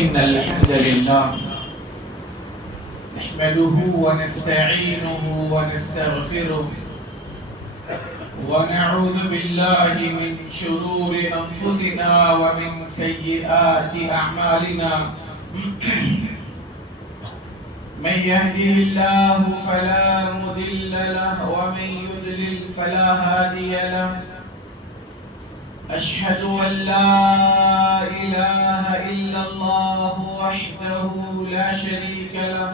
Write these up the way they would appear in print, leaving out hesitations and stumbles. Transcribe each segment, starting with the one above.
إن الحمد لله نحمده ونستعينه ونستغفره ونعوذ بالله من شرور أنفسنا ومن سيئات أعمالنا من يهده الله فلا مضل له ومن يضلل فلا هادي له أشهد أن لا إله إلا الله وحده لا شريك له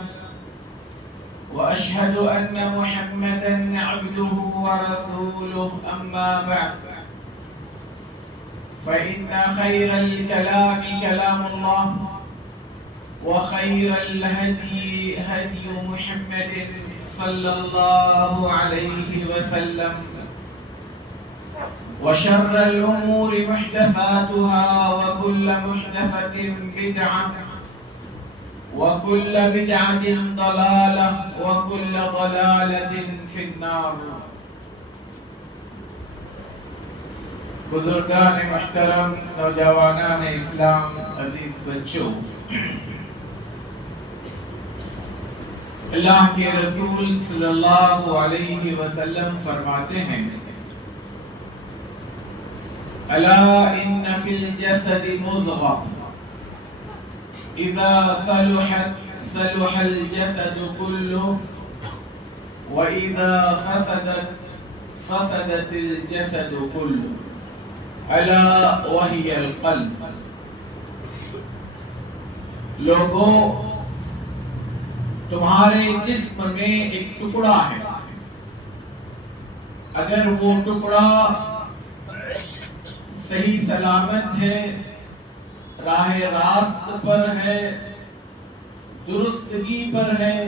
وأشهد أن محمدًا عبده ورسوله أما بعد فإن خير الكلام كلام الله وخير الهدي هدي محمد صلى الله عليه وسلم وشر الأمور محدثاتها وكل محدثة بدعة وكل بدعة ضلالة وكل ضلالة في النار. بزرگان محترم، نوجوانان اسلام، عزیز بچوں، اللہ کے رسول صلی اللہ علیہ وسلم فرماتے ہیں: الا ان فی الجسد مضغہ اذا صلحت صلح الجسد كله واذا فسدت فسدت الجسد كله الا وهي القلب. لوگوں، تمہارے جسم میں ایک ٹکڑا ہے، اگر وہ ٹکڑا صحیح سلامت ہے، راہ راست پر ہے، درستگی پر ہے،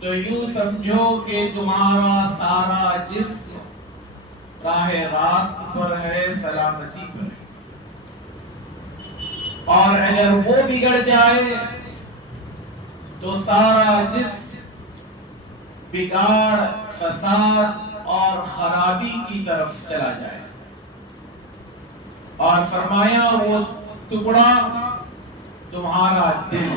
تو یوں سمجھو کہ تمہارا سارا جسم راہ راست پر ہے، سلامتی پر ہے. اور اگر وہ بگڑ جائے تو سارا جسم بگاڑ، فساد اور خرابی کی طرف چلا جائے. اور فرمایا وہ ٹکڑا تمہارا دل.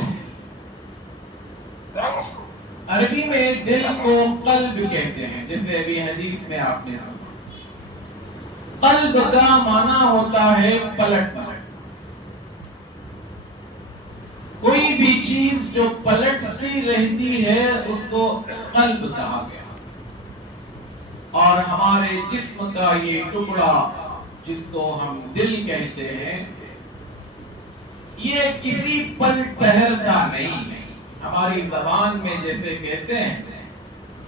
عربی میں دل کو قلب کہتے ہیں، جیسے ابھی حدیث میں آپ نے سنا. قلب کا معنی ہوتا ہے پلٹنا. کوئی بھی چیز جو پلٹتی رہتی ہے اس کو قلب کہا گیا. اور ہمارے جسم کا یہ ٹکڑا جس کو ہم دل کہتے ہیں، یہ کسی پل ٹہرتا نہیں ہے. ہماری زبان میں جیسے کہتے ہیں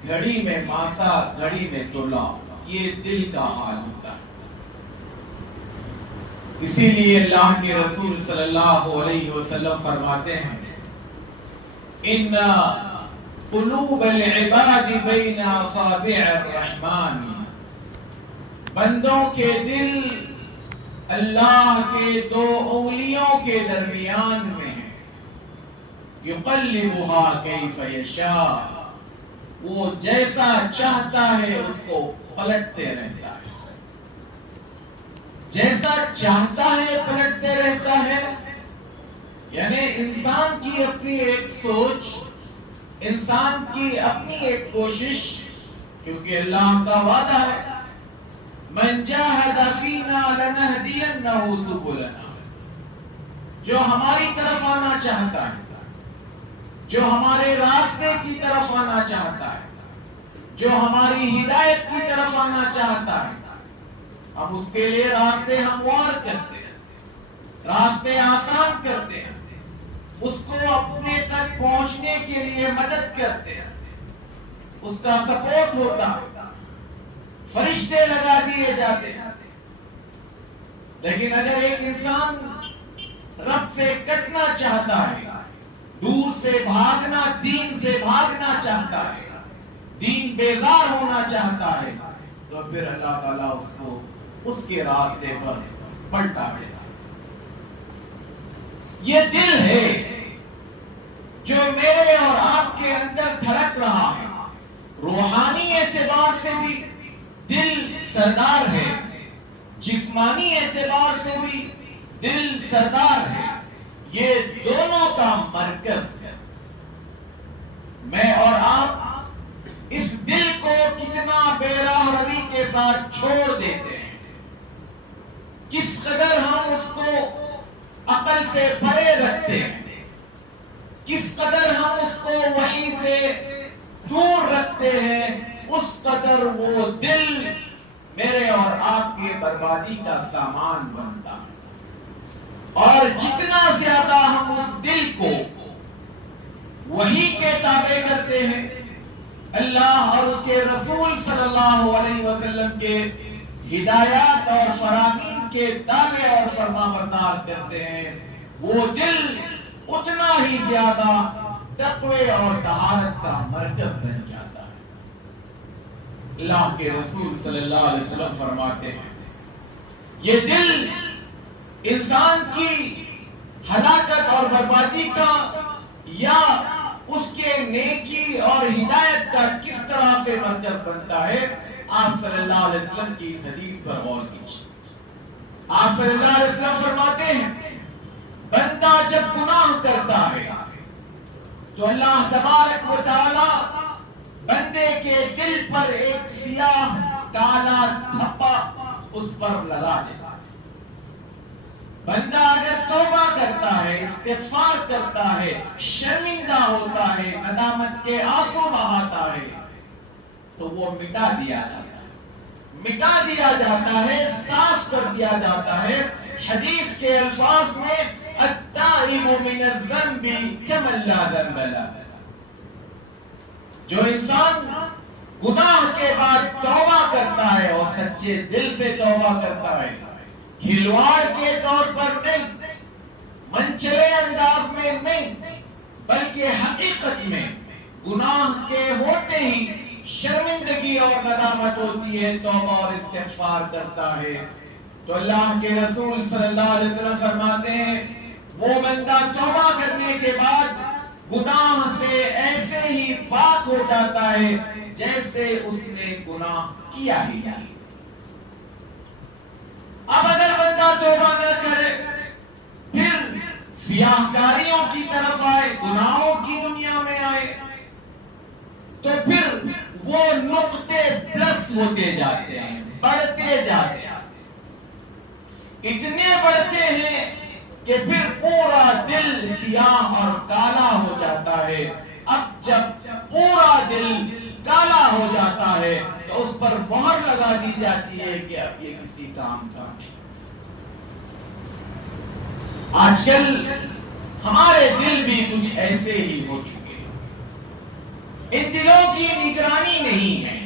گھڑی میں ماسا گھڑی میں تولا، یہ دل کا حال ہوتا ہے. اسی لیے اللہ کے رسول صلی اللہ علیہ وسلم فرماتے ہیں: ان قلوب العباد بین اصابع الرحمن. بندوں کے دل اللہ کے دو انگلیوں کے درمیان میں ہیں. یقلبها کیف یشاء. وہ جیسا چاہتا ہے اس کو پلٹتے رہتا ہے، جیسا چاہتا ہے پلٹتے رہتا ہے. یعنی انسان کی اپنی ایک سوچ، انسان کی اپنی ایک کوشش، کیونکہ اللہ کا وعدہ ہے: من جاہد فینا لنہدینہ سبلنا. جو ہماری طرف آنا چاہتا ہے، جو ہمارے راستے کی طرف آنا چاہتا ہے، جو ہماری ہدایت کی طرف آنا چاہتا ہے، ہم اس کے لیے راستے ہموار کرتے ہیں، راستے آسان کرتے ہیں، اس کو اپنے تک پہنچنے کے لیے مدد کرتے ہیں، اس کا سپورٹ ہوتا ہے، فرشتے لگا دیے جاتے ہیں. لیکن اگر ایک انسان رب سے کٹنا چاہتا ہے، دور سے بھاگنا، دین سے بھاگنا چاہتا ہے، دین بیزار ہونا چاہتا ہے، تو پھر اللہ تعالیٰ اس کو اس کے راستے پر پلٹا دیتا. یہ دل ہے جو میرے اور آپ کے اندر دھڑک رہا ہے. روحانی اعتبار سے بھی دل سردار ہے، جسمانی اعتبار سے بھی دل سردار ہے. یہ دونوں کا مرکز ہے. میں اور آپ اس دل کو کتنا بے راہ روی کے ساتھ چھوڑ دیتے ہیں، کس قدر ہم اس کو عقل سے پرے رکھتے ہیں، کس قدر ہم اس کو وحی سے دور رکھتے ہیں، اس قدر وہ دل میرے اور آپ کی بربادی کا سامان بنتا ہے. اور جتنا زیادہ ہم اس دل کو وحی کے تابع کرتے ہیں، اللہ اور اس کے رسول صلی اللہ علیہ وسلم کے ہدایات اور فرامین کے تابع اور فرمانبردار کرتے ہیں، وہ دل اتنا ہی زیادہ تقوی اور طہارت کا مرکز بن جاتا ہے. اللہ کے رسول صلی اللہ علیہ وسلم فرماتے ہیں یہ دل انسان کی ہلاکت اور بربادی کا یا اس کے نیکی اور ہدایت کا کس طرح سے مرکز بنتا ہے. آپ صلی اللہ علیہ وسلم کی اس حدیث پر غور کیجیے. آپ صلی اللہ علیہ وسلم فرماتے ہیں بندہ جب گناہ کرتا ہے تو اللہ تبارک و تعالی بندے کے دل پر ایک سیاہ کالا دھبا اس پر لگا دیتا. بندہ اگر توبہ کرتا ہے، استغفار کرتا ہے، شرمندہ ہوتا ہے، ندامت کے آنسو بہاتا ہے، تو وہ مٹا دیا جاتا ہے، صاف کر دیا جاتا ہے. حدیث کے الفاظ میں التائب من الذنب کمن لا ذنب له. جو انسان گناہ کے بعد توبہ کرتا ہے اور سچے دل سے توبہ کرتا ہے، کھلواڑ کے طور پر نہیں، منچلے انداز میں نہیں، بلکہ حقیقت میں گناہ کے ہوتے ہی شرمندگی اور ندامت ہوتی ہے، توبہ اور استغفار کرتا ہے، تو اللہ کے رسول صلی اللہ علیہ وسلم فرماتے ہیں وہ بندہ توبہ کرنے کے بعد گناہ سے ایسے ہی پاک ہو جاتا ہے جیسے اس نے گناہ کیا ہی نہیں. اب اگر بندہ توبہ نہ کرے، پھر سیاہکاریوں کی طرف آئے، گناہوں کی دنیا میں آئے، تو پھر وہ نقطے پلس ہوتے جاتے ہیں، بڑھتے جاتے ہیں، اتنے بڑھتے ہیں کہ پھر پورا دل سیاہ اور کالا ہو جاتا ہے. اب جب پورا دل کالا ہو جاتا ہے تو اس پر مہر لگا دی جاتی ہے کہ اب یہ کسی کام کا نہیں. آج کل ہمارے دل بھی کچھ ایسے ہی ہو چکے ہیں. ان دلوں کی نگرانی نہیں ہے.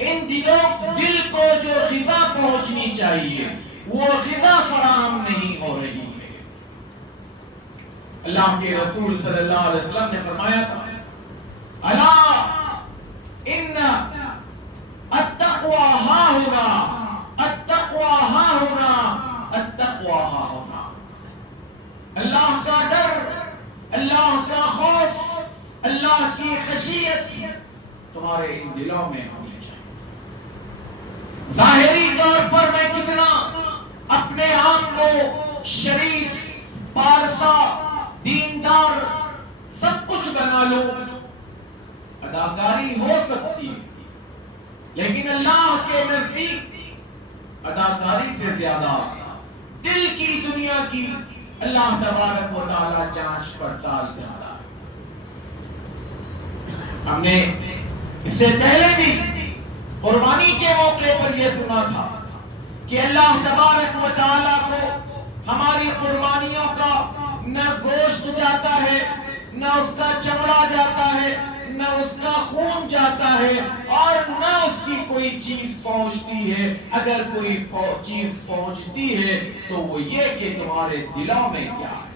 ان دل کو جو غذا پہنچنی چاہیے وہ غذا فراہم نہیں ہو رہی ہے. اللہ کے رسول صلی اللہ علیہ وسلم نے فرمایا تھا الا ان التقوى ها هنا التقوى ها هنا التقوى ها هنا. اللہ کا ڈر، اللہ کا خوف، اللہ کی خشیت تمہارے ان دلوں میں ہونی چاہیے. ظاہری طور پر میں کتنا اپنے آپ کو شریف، پارسا، دیندار سب کچھ بنا لوں، اداکاری ہو سکتی ہے، لیکن اللہ کے نزدیک اداکاری سے زیادہ دل کی دنیا کی اللہ تبارک و تعالی جانچ پڑتال کرتا ہے. ہم نے اس سے پہلے بھی قربانی کے موقع پر یہ سنا تھا کہ اللہ تبارک و تعالی کو ہماری قربانیوں کا نہ گوشت جاتا ہے، نہ اس کا چمڑا جاتا ہے، نہ اس کا خون جاتا ہے، اور نہ اس کی کوئی چیز پہنچتی ہے. اگر کوئی چیز پہنچتی ہے تو وہ یہ کہ تمہارے دلوں میں کیا ہے.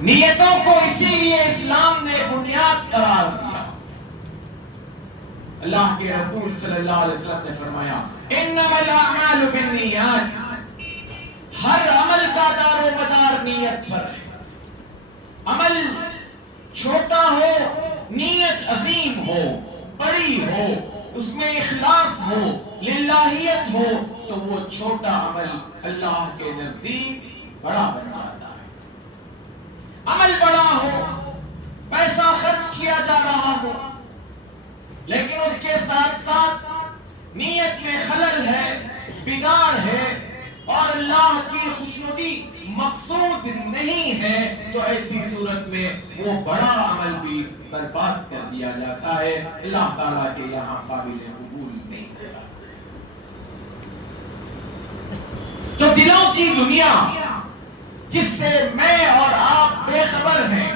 نیتوں کو اسی لیے اسلام نے بنیاد قرار دیا. اللہ کے رسول صلی اللہ علیہ وسلم نے فرمایا انما الاعمال بالنیات. ہر عمل کا دار و مدار نیت پر ہے. عمل چھوٹا ہو، نیت عظیم ہو، بڑی ہو، اس میں اخلاص ہو، للہیت ہو، تو وہ چھوٹا عمل اللہ کے نزدیک بڑا بن جاتا ہے. عمل بڑا ہو، پیسہ خرچ کیا جا رہا ہو، لیکن اس کے ساتھ ساتھ نیت میں خلل ہے، بگاڑ ہے اور اللہ کی خوشنودی مقصود نہیں ہے، تو ایسی صورت میں وہ بڑا عمل بھی برباد کر دیا جاتا ہے، اللہ تعالیٰ کے یہاں قابل قبول نہیں ہوتا. تو دلوں کی دنیا جس سے میں اور آپ بے خبر ہیں،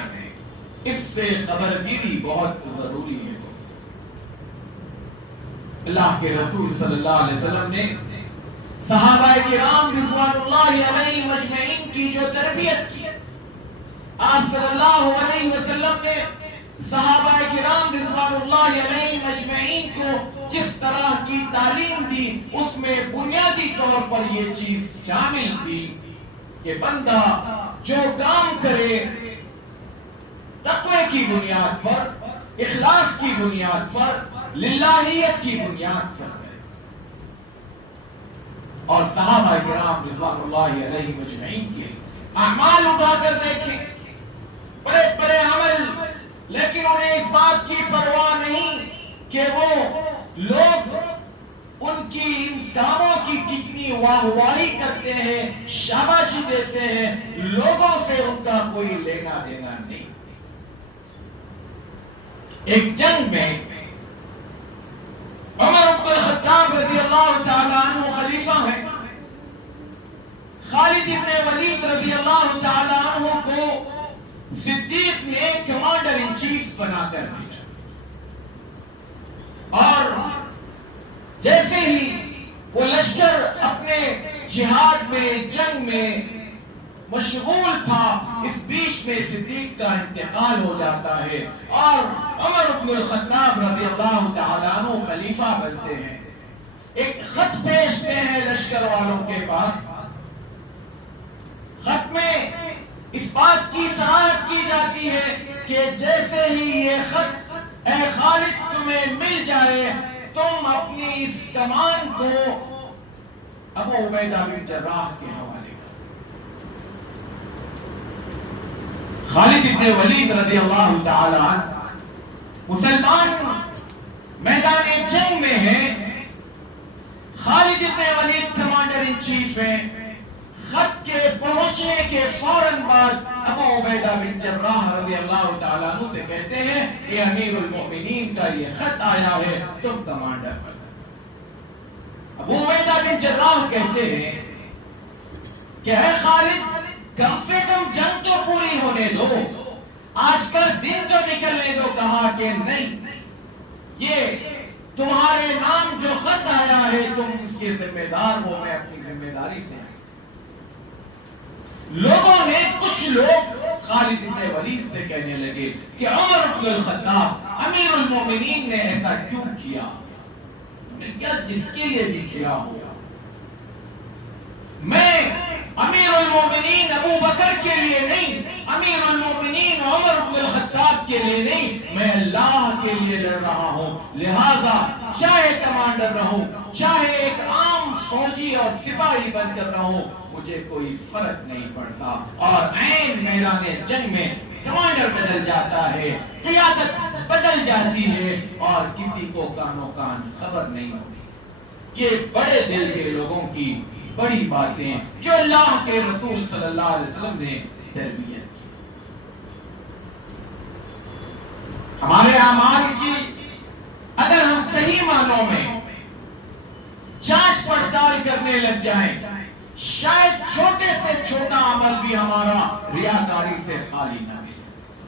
اس سے خبرگیری بہت ضروری ہے. اللہ کے رسول صلی اللہ علیہ وسلم نے صحابہ کرام رضوان اللہ علیہم اجمعین کی جو تربیت کی، آپ صلی اللہ علیہ وسلم نے صحابہ کرام رضوان اللہ علیہم اجمعین کو جس طرح کی تعلیم دی، اس میں بنیادی طور پر یہ چیز شامل تھی کہ بندہ جو کام کرے تقوی کی بنیاد پر، اخلاص کی بنیاد پر، للہیت کی بنیاد پر کرے. اور صحابہ کرام رضوان اللہ علیہ مجمعین کے اعمال اٹھا کر دیکھیں، بڑے بڑے عمل، لیکن انہیں اس بات کی پرواہ نہیں کہ وہ لوگ ان کی ان کاموں کی کتنی واہ واہی کرتے ہیں، شاباشی دیتے ہیں، لوگوں سے ان کا کوئی لینا دینا نہیں. ایک جنگ میں عمر بن الخطاب رضی اللہ تعالی عنہ خلیفہ ہیں، خالد بن ولید رضی اللہ تعالی عنہ کو صدیق نے کمانڈر ان چیف بنا کر بھیجا. اور جیسے ہی وہ لشکر اپنے جہاد میں، جنگ میں مشغول تھا، اس بیچ میں صدیق کا انتقال ہو جاتا ہے اور عمر بن الخطاب رضی اللہ تعالیٰ عنہ خلیفہ بنتے ہیں. ایک خط بھیجتے ہیں لشکر والوں کے پاس. خط میں اس بات کی صراحت کی جاتی ہے کہ جیسے ہی یہ خط اے خالد تمہیں مل جائے، تم اپنی اس کمان کو ابو عبیدہ بن جراح کے حوالے کرو. خالد بن ولید رضی اللہ تعالی عنہ مسلمان میدان جنگ میں ہیں، خالد بن ولید کمانڈر ان چیف ہیں. خط کے پہنچنے کے فوراً بعد ابو عبیدہ بن جراح رضی اللہ تعالیٰ عنہ سے کہتے ہیں کہ امیر المؤمنین کا یہ خط آیا ہے، تم کمانڈر بنو. ابو عبیدہ بن جراح کہتے ہیں کہ اے خالد، کم سے کم جنگ تو پوری ہونے دو، آج کل دن تو نکلنے دو. کہا کہ نہیں، یہ تمہارے نام جو خط آیا ہے تم اس کے ذمہ دار ہو، میں اپنی ذمہ داری سے. لوگوں نے، کچھ لوگ خالد بن ولید سے کہنے لگے کہ عمر بن الخطاب امیر المومنین نے ایسا کیوں کیا؟ کیا جس کے لیے بھی کیا ہوا، میں امیر المومنین ابو بکر کے لیے نہیں، امیر المومنین عمر بن الخطاب کے لیے نہیں، میں اللہ کے لیے لڑ رہا ہوں. لہذا چاہے کمانڈر رہوں، چاہے ایک عام فوجی اور سپاہی بن کر رہوں، مجھے کوئی فرق نہیں پڑتا. اور عین میدان جنگ میں کمانڈر بدل جاتا ہے، قیادت بدل جاتی ہے اور کسی کو کانوں کان خبر نہیں ہوتی. یہ بڑے دل کے لوگوں کی بڑی باتیں جو اللہ کے رسول صلی اللہ علیہ وسلم نے تربیت کی. ہمارے اعمال کی اگر ہم صحیح معنوں میں جانچ پڑتال کرنے لگ جائیں، شاید چھوٹے سے چھوٹا عمل بھی ہمارا ریاکاری سے خالی نہ ملے.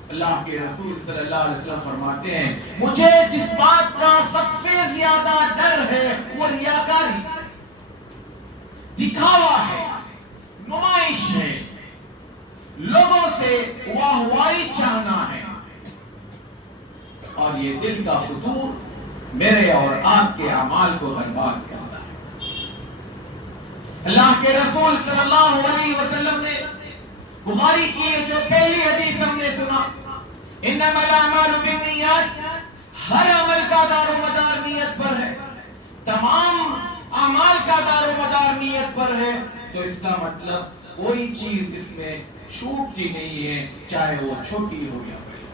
اللہ کے رسول صلی اللہ علیہ وسلم فرماتے ہیں مجھے جس بات کا سب سے زیادہ ڈر ہے وہ ریاکاری، دکھاوا ہے، نمائش ہے، لوگوں سے واہ واہی چاہنا ہے. اور یہ دل کا فطور میرے اور آپ کے اعمال کو برباد کرتا ہے. اللہ کے رسول صلی اللہ علیہ وسلم نے بخاری کی جو پہلی حدیث ہم نے سنا، انما الاعمال بالنیات، ہر عمل کا دار و مدار نیت پر ہے، تمام اعمال کا دار و مدار نیت پر ہے. تو اس کا مطلب کوئی چیز اس میں چھوٹتی نہیں ہے، چاہے وہ چھوٹی ہو یا بڑی۔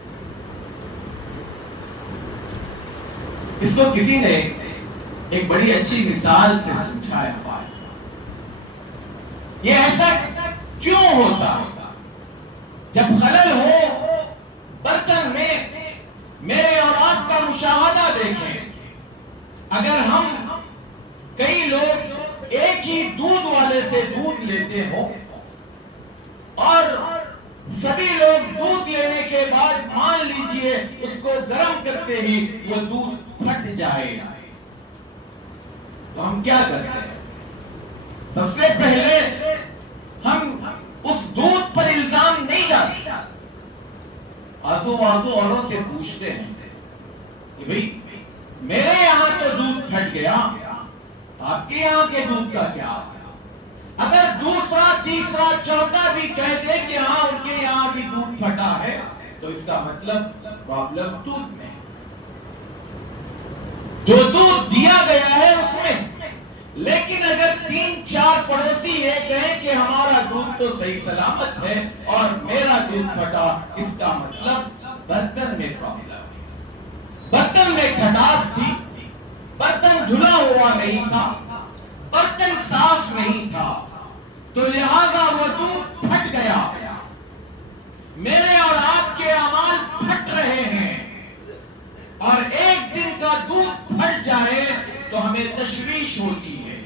اس کو کسی نے ایک بڑی اچھی مثال سے سمجھایا ہوا ہے۔ یہ ایسا کیوں ہوتا ہے؟ جب خلل ہو برتن میں، میرے اور آپ کا مشاہدہ دیکھیں، اگر ہم کئی لوگ ایک ہی دودھ والے سے دودھ لیتے ہوں اور سبھی لوگ دودھ لینے کے بعد مان لیجئے اس کو گرم کرتے ہی وہ دودھ پھٹ جائے، تو ہم کیا کرتے ہیں؟ سب سے پہلے ہم اس دودھ پر الزام نہیں ڈالتے، آزو اوروں سے پوچھتے ہیں کہ بھئی میرے یہاں تو دودھ پھٹ گیا، آپ کے یہاں کے دودھ کا کیا؟ اگر دوسرا تیسرا چوتھا بھی کہہ دے کہ ہاں ان کے یہاں بھی دودھ پھٹا ہے، تو اس کا مطلب پرابلم دودھ میں، جو دودھ دیا گیا ہے اس میں۔ لیکن اگر 3-4 پڑوسی یہ کہیں کہ ہمارا دودھ تو صحیح سلامت ہے اور میرا دودھ پھٹا، اس کا مطلب برتن میں پرابلم، برتن میں کھٹاس تھی، برتن دھلا ہوا نہیں تھا، برتن صاف نہیں تھا، تو لہذا وہ دودھ پھٹ گیا۔ میرے اور آپ کے اعمال پھٹ رہے ہیں، اور ایک دن کا دودھ پھٹ جائے تو ہمیں تشویش ہوتی ہے،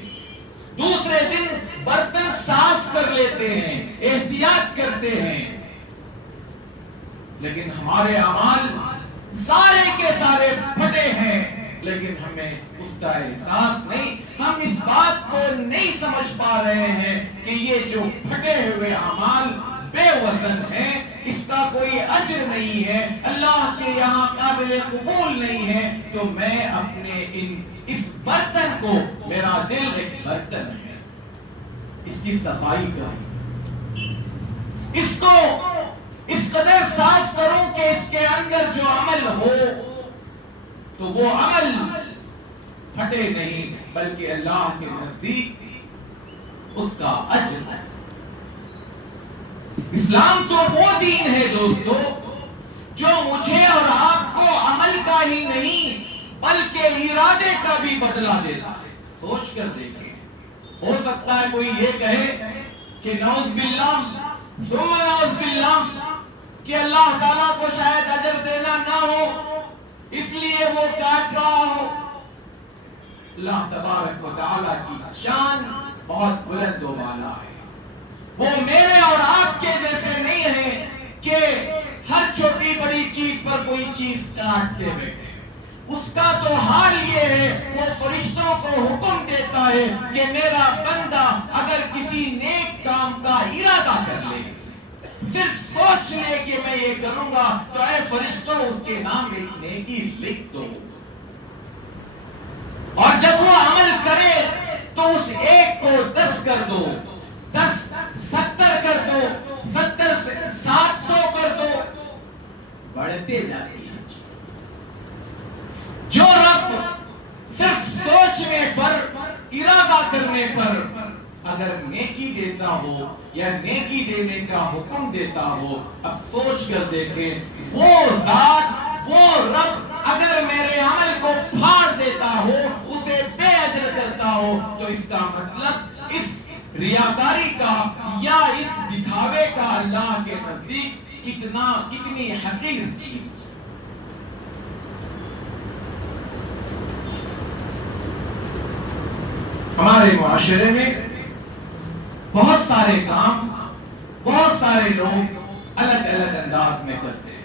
دوسرے دن برتن صاف کر لیتے ہیں، احتیاط کرتے ہیں، لیکن ہمارے اعمال سارے کے سارے پھٹے ہیں، لیکن ہمیں اس کا احساس نہیں، ہم اس بات کو نہیں سمجھ پا رہے ہیں کہ یہ جو پھٹے ہوئے اعمال بے وزن ہیں، اس کا کوئی اجر نہیں ہے، اللہ کے یہاں قابل قبول نہیں ہے، تو میں اپنے اس برتن کو، میرا دل ایک برتن ہے، اس کی صفائی کروں، اس کو اس قدر صاف کروں کہ اس کے اندر جو عمل ہو تو وہ عمل پھٹے نہیں، بلکہ اللہ کے نزدیک اس کا اجر ہے۔ اسلام تو وہ دین ہے دوستو جو مجھے اور آپ کو عمل کا ہی نہیں بلکہ ارادے کا بھی بدلہ دیتا ہے۔ سوچ کر دیکھیں، ہو سکتا ہے کوئی یہ کہے کہ نعوذ باللہ ثم نعوذ باللہ کہ اللہ تعالیٰ کو شاید اجر دینا نہ ہو اس لیے وہ کاٹ رہا ہو۔ اللہ تبارک و تعالیٰ کی شان بہت بلند و بالا ہے، وہ میرے اور آپ کے جیسے نہیں ہے کہ ہر چھوٹی بڑی چیز پر کوئی چیز کاٹتے بیٹھے۔ اس کا تو حال یہ ہے، وہ فرشتوں کو حکم دیتا ہے کہ میرا بندہ اگر کسی نیک کام کا ارادہ کر لے، صرف سوچ لے کہ میں یہ کروں گا، تو اے فرشتوں اس کے نام ایک نیکی لکھ دو، اور جب وہ عمل کرے تو اس ایک کو 10 کر دو، 10 70 کر دو، 70 سے 700 کر دو، بڑھتے جاتی ہے۔ جو رب صرف سوچنے پر، ارادہ کرنے پر اگر نیکی دیتا ہو یا نیکی دینے کا حکم دیتا ہو، اب سوچ کر دیکھیں، وہ ذات، وہ رب اگر میرے عمل کو پھاڑ دیتا ہو، اسے بے اجر کرتا ہو، تو اس کا مطلب اس ریاکاری کا یا اس دکھاوے کا اللہ کے نزدیک کتنی حقیر چیز۔ ہمارے معاشرے میں بہت سارے کام، بہت سارے لوگ الگ الگ انداز میں کرتے ہیں۔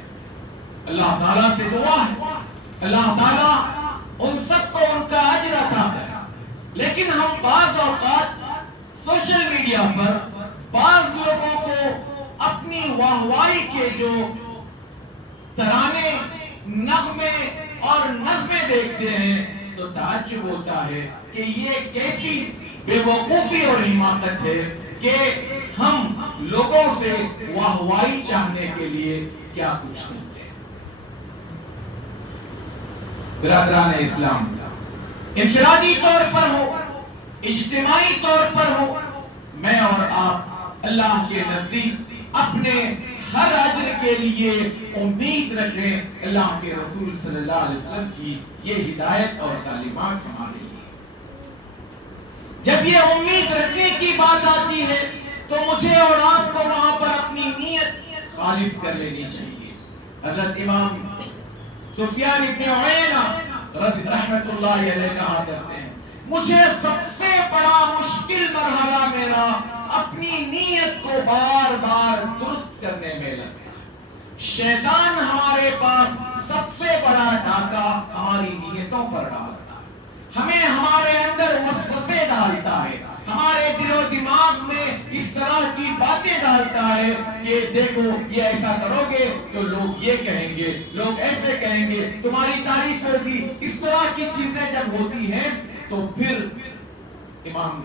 اللہ تعالیٰ سے دعا ہے اللہ تعالیٰ ان سب کو ان کا اجر عطا کرے، لیکن ہم بعض اوقات سوشل میڈیا پر بعض لوگوں کو اپنی واہوائی کے جو ترانے، نغمے اور نظمیں دیکھتے ہیں تو تعجب ہوتا ہے کہ یہ کیسی بے وقوفی اور حماقت ہے کہ ہم لوگوں سے واہوائی چاہنے کے لیے کیا کچھ کرتے ہیں۔ برادران اسلام، انفرادی طور پر ہو، اجتماعی طور پر ہو، میں اور آپ اللہ کے نزدیک اپنے ہر اجر کے لیے امید رکھیں. اللہ کے رسول صلی اللہ علیہ وسلم کی یہ ہدایت اور تعلیمات ہمارے لیے. جب یہ امید رکھنے کی بات آتی ہے تو مجھے اور آپ کو وہاں پر اپنی نیت خالص کر لینی چاہیے. حضرت امام سفیان ابن عیینہ رحمت اللہ علیہ کہا کرتے ہیں مجھے سب سے بڑا مشکل مرحلہ میرا اپنی نیت کو بار بار درست کرنے میں لگتا ہے. شیطان ہمارے پاس سب سے بڑا ڈاکہ ہماری نیتوں پر ڈالتا ہے. ہمیں ہمارے اندر وسوسے ڈالتا ہے, ہمارے دل و دماغ میں اس طرح کی باتیں ڈالتا ہے کہ دیکھو یہ ایسا کرو گے تو لوگ یہ کہیں گے, لوگ ایسے کہیں گے, تمہاری تعریف ہوگی. اس طرح کی چیزیں جب ہوتی ہیں تو پھر امام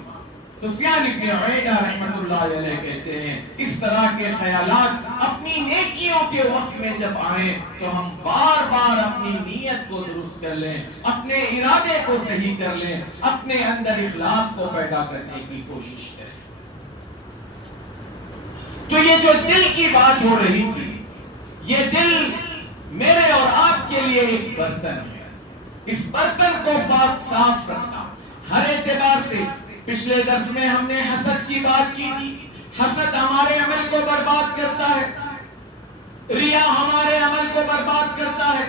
سفیان ابن عیینہ رحمت اللہ علیہ کہتے ہیں اس طرح کے خیالات اپنی نیکیوں کے وقت میں جب آئیں تو ہم بار بار اپنی نیت کو درست کر لیں, اپنے ارادے کو صحیح کر لیں, اپنے اندر اخلاص کو پیدا کرنے کی کوشش کریں. تو یہ جو دل کی بات ہو رہی تھی, یہ دل میرے اور آپ کے لیے ایک برتن ہے. اس برتن کو پاک صاف رکھنا ہر اعتبار سے. پچھلے درس میں ہم نے حسد کی بات کی تھی. حسد ہمارے عمل کو برباد کرتا ہے, ریا ہمارے عمل کو برباد کرتا ہے,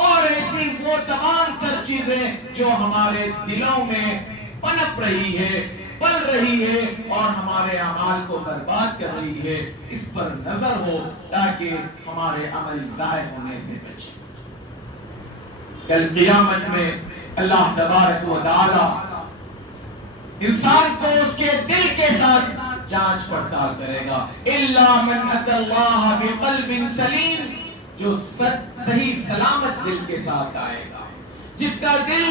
اور ایسی وہ تمام تر چیزیں جو ہمارے دلوں میں پنپ رہی ہے, پل رہی ہے اور ہمارے اعمال کو برباد کر رہی ہے. اس پر نظر ہو تاکہ ہمارے عمل ضائع ہونے سے بچے. کل قیامت میں اللہ تبارک و تعالی انسان کو اس کے دل کے ساتھ جانچ پڑتال کرے گا. الا من اتى الله بقلب سلیم, جو صحیح سلامت دل کے ساتھ آئے گا, جس کا دل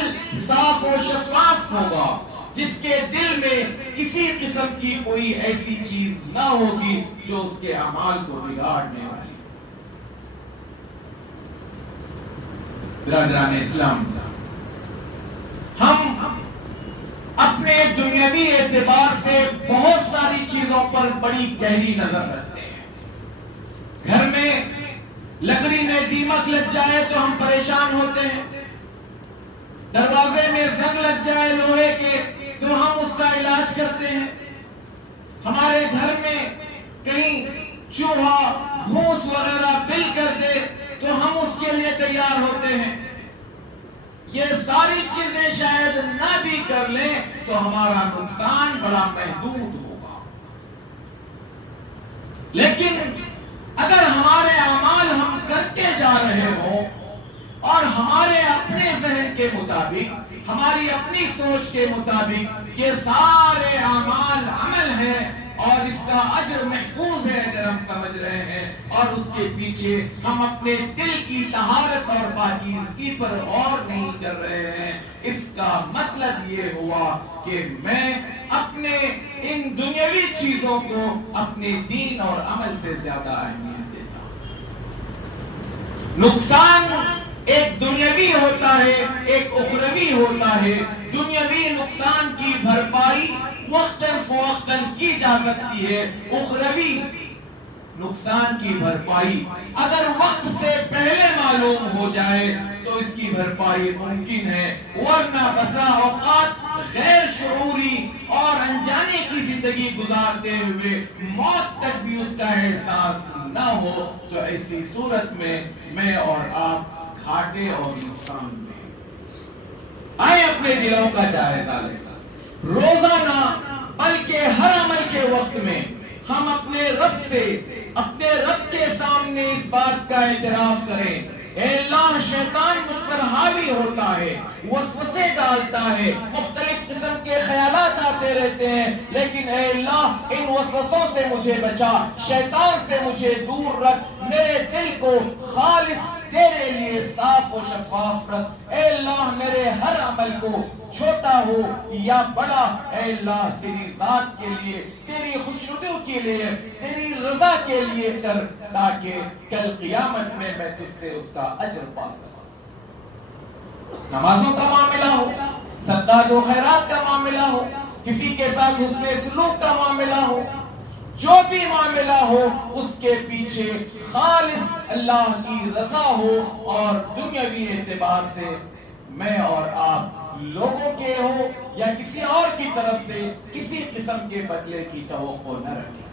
صاف و شفاف ہوگا, جس کے دل میں کسی قسم کی کوئی ایسی چیز نہ ہوگی جو اس کے اعمال کو بگاڑنے والی. برادران اسلام, ہم اپنے دنیاوی اعتبار سے بہت ساری چیزوں پر بڑی گہری نظر رکھتے ہیں. گھر میں لکڑی میں دیمک لگ جائے تو ہم پریشان ہوتے ہیں, دروازے میں زنگ لگ جائے لوہے کے تو ہم اس کا علاج کرتے ہیں, ہمارے گھر میں کہیں چوہا گھوس وغیرہ بل کر دے تو ہم اس کے لیے تیار ہوتے ہیں. یہ ساری چیزیں شاید نہ بھی کر لیں تو ہمارا نقصان بڑا محدود ہوگا, لیکن اگر ہمارے اعمال ہم کرتے جا رہے ہوں اور ہمارے اپنے ذہن کے مطابق, ہماری اپنی سوچ کے مطابق یہ سارے اعمال عمل ہیں اور اس کا اجر محفوظ ہے اگر ہم سمجھ رہے ہیں, اور اس کے پیچھے ہم اپنے دل کی طہارت اور پاکیزگی پر غور نہیں کر رہے ہیں, اس کا مطلب یہ ہوا کہ میں اپنے ان دنیاوی چیزوں کو اپنے دین اور عمل سے زیادہ اہمیت دیتا ہوں. نقصان ایک دنیاوی ہوتا ہے, ایک اخروی ہوتا ہے. دنیاوی نقصان کی بھرپائی وقتاً فوقتاً کی جا سکتی ہے, اخروی نقصان کی بھرپائی اگر وقت سے پہلے معلوم ہو جائے تو اس کی بھرپائی ممکن ہے, ورنہ بسا اوقات غیر شعوری اور انجانے کی زندگی گزارتے ہوئے موت تک بھی اس کا احساس نہ ہو تو ایسی صورت میں اور آپ گھاٹے اور نقصان میں. آئے اپنے دلوں کا جائزہ لیں, روزانہ بلکہ ہر عمل کے وقت میں ہم اپنے رب کے سامنے اس بات کا اعتراف کریں, اے اللہ شیطان مجھ پر حاوی ہوتا ہے, وسوسے ڈالتا ہے, مختلف قسم کے خیالات آتے رہتے ہیں, لیکن اے اللہ ان وسوسوں سے مجھے بچا, شیطان سے مجھے دور رکھ, میرے دل کو خالص تیرے لیے صاف و شفاف رکھ. اے اللہ میرے ہر عمل کو چھوٹا ہو یا بڑا اے اللہ تیری ذات کے لیے, تیری خوشنودی کے لیے, تیری رضا کے لیے کر, تاکہ کل قیامت میں تجھ سے اس کا اجر پا سکوں. نمازوں کا معاملہ ہو, صدقات و خیرات کا معاملہ ہو, کسی کے ساتھ حسن سلوک کا معاملہ ہو, جو بھی معاملہ ہو اس کے پیچھے خالص اللہ کی رضا ہو اور دنیاوی اعتبار سے میں اور آپ لوگوں کے ہو یا کسی اور کی طرف سے کسی قسم کے بدلے کی توقع نہ رکھیں۔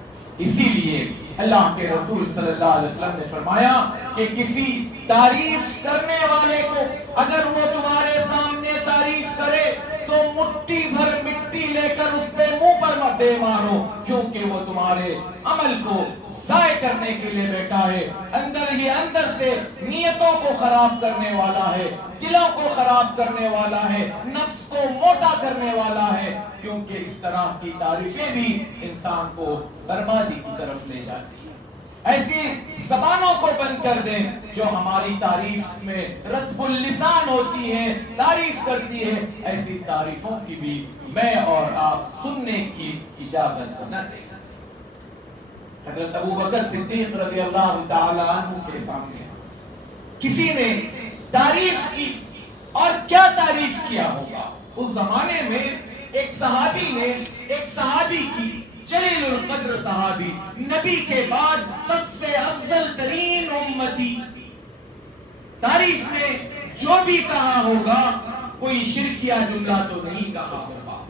اسی لیے اللہ کے رسول صلی اللہ علیہ وسلم نے فرمایا کہ کسی تعریف کرنے والے کو اگر وہ تمہارے سامنے تعریف کرے تو مٹھی بھر مٹی لے کر اس پہ منہ پر مت دے مارو، کیونکہ وہ تمہارے عمل کو ضائع کرنے کے لیے بیٹھا ہے، اندر ہی اندر سے نیتوں کو خراب کرنے والا ہے، دلوں کو خراب کرنے والا ہے، نفس کو موٹا کرنے والا ہے، کیونکہ اس طرح کی تعریفیں بھی انسان کو بربادی کی طرف لے جاتی ہیں۔ ایسی زبانوں کو بند کر دیں جو ہماری تعریف میں رطب اللسان ہوتی ہیں، تعریف کرتی ہے، ایسی تعریفوں کی بھی میں اور آپ سننے کی اجازت نہ دیں۔ حضرت ابو بکر صدیق رضی اللہ تعالی عنہ کے سامنے کسی نے تعریف کی، اور کیا تعریف کیا ہوگا؟ اس زمانے میں ایک صحابی کی، جلیل القدر صحابی، نبی کے بعد سب سے افضل ترین امتی، تعریف میں جو بھی کہا ہوگا کوئی شرکیہ جملہ تو نہیں کہا ہوگا،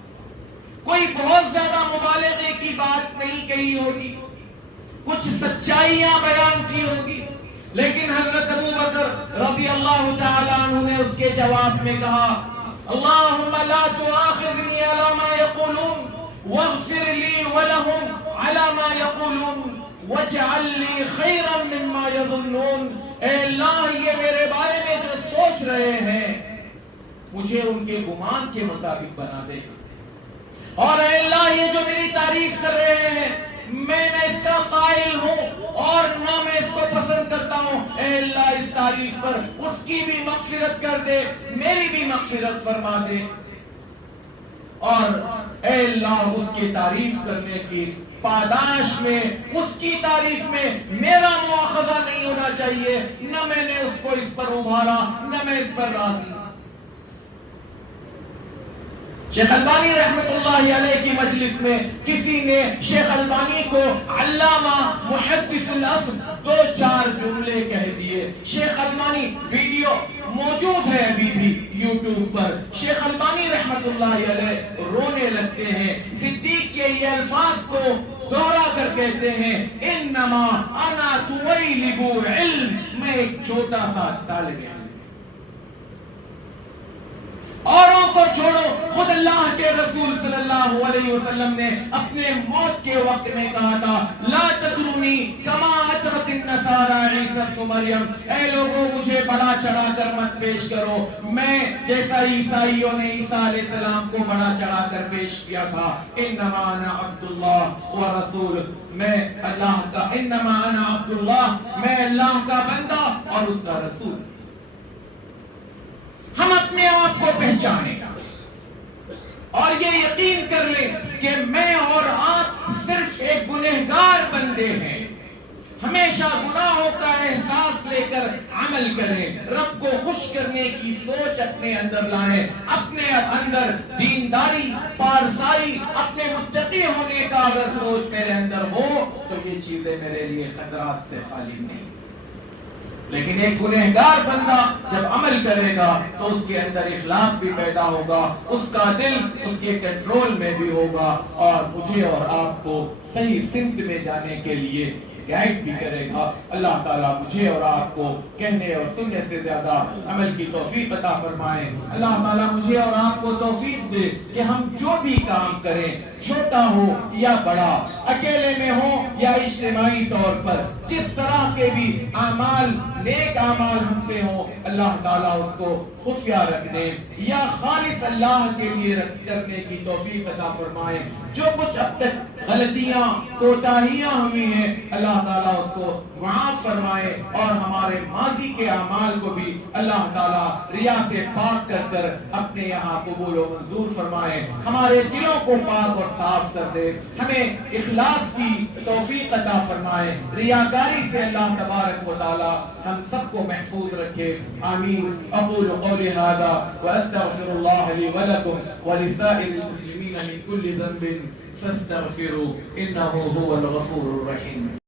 کوئی بہت زیادہ مبالغے کی بات نہیں کہی ہوگی، کچھ سچائیاں بیان کی ہوگی، لیکن حضرت ابو بکر رضی اللہ تعالی عنہ نے اس کے جواب میں کہا اللہم لا تؤاخذنی علی ما یقولون واغفر لی ولہم علی ما یقولون واجعل لی خیرا مما یظنون۔ اے اللہ یہ میرے بارے میں جو سوچ رہے ہیں مجھے ان کے گمان کے مطابق بنا دے، اور اے اللہ یہ جو میری تعریف کر رہے ہیں میں نہ اس کا قائل ہوں اور نہ میں اس کو پسند کرتا ہوں، اے اللہ اس تعریف پر اس کی بھی مغفرت کر دے، میری بھی مغفرت فرما دے، اور اے اللہ اس کی تعریف کرنے کی پاداش میں، اس کی تعریف میں میرا مواخذہ نہیں ہونا چاہیے، نہ میں نے اس کو اس پر ابھارا نہ میں اس پر راضی۔ شیخ البانی رحمت اللہ علیہ کی مجلس میں کسی نے شیخ البانی کو علامہ محدث الاصل 2-4 جملے کہہ دیے۔ شیخ البانی ویڈیو موجود ہے ابھی بھی یوٹیوب پر، شیخ البانی رحمت اللہ علیہ رونے لگتے ہیں، صدیق کے یہ الفاظ کو دوہرا کر کہتے ہیں انما انا طویلب علم، میں ایک چھوٹا سا طالب علم، اوروں کو چھوڑو، خود اللہ کے رسول صلی اللہ علیہ وسلم نے اپنے موت کے وقت میں کہا تھا لا تطرونی کما اطرت النصارى عیسی ابن مریم، اے لوگوں مجھے بڑا چڑھا کر مت پیش کرو، میں جیسا عیسائیوں نے عیسیٰ علیہ السلام کو بڑا چڑھا کر پیش کیا تھا، انما انا عبد اللہ ورسول، میں اللہ کا، انما انا عبد اللہ، میں اللہ کا بندہ اور اس کا رسول۔ ہم اپنے آپ کو پہچانیں اور یہ یقین کر لیں کہ میں اور آپ صرف ایک گنہگار بندے ہیں، ہمیشہ گناہوں کا احساس لے کر عمل کریں، رب کو خوش کرنے کی سوچ اپنے اندر لائیں، اپنے اندر دینداری، پارسائی، اپنے متقی ہونے کا اگر سوچ میرے اندر ہو تو یہ چیزیں میرے لیے خطرات سے خالی نہیں۔ لیکن ایک گنہگار بندہ جب عمل کرے گا تو اس کے اندر اخلاص بھی پیدا ہوگا، اس کا دل اس کے کنٹرول میں بھی ہوگا، اور مجھے اور آپ کو صحیح سمت میں جانے کے لیے گائیڈ بھی کرے گا۔ اللہ تعالیٰ مجھے اور آپ کو کہنے اور سننے سے زیادہ عمل کی توفیق عطا فرمائے۔ اللہ تعالیٰ مجھے اور آپ کو توفیق دے کہ ہم جو بھی کام کریں، چھوٹا ہو یا بڑا، اکیلے میں ہو یا اجتماعی طور پر، جس طرح کے بھی اعمال، نیک اعمال ہم سے ہوں، اللہ تعالیٰ اس کو خفیہ رکھ دے یا خالص اللہ کے لیے کرنے کی توفیق عطا فرمائے۔ جو کچھ اب تک غلطیاں، کوتاہیاں ہوئی ہیں، اللہ تعالیٰ اس کو معاف فرمائے، اور ہمارے ماضی کے اعمال کو بھی اللہ تعالیٰ ریا سے پاک کر کر اپنے یہاں قبول و منظور فرمائے، ہمارے دلوں کو پاک اور صاف کر دے، ہمیں اخلاص کی توفیق عطا فرمائے، ریاکاری سے اللہ تبارک و تعالیٰ ہم سب کو محفوظ رکھے، آمین۔ اقول قولی هذا واستغفر الله لي ولكم ولسائر المسلمين من كل ذنب فاستغفروه إنه هو الغفور الرحيم.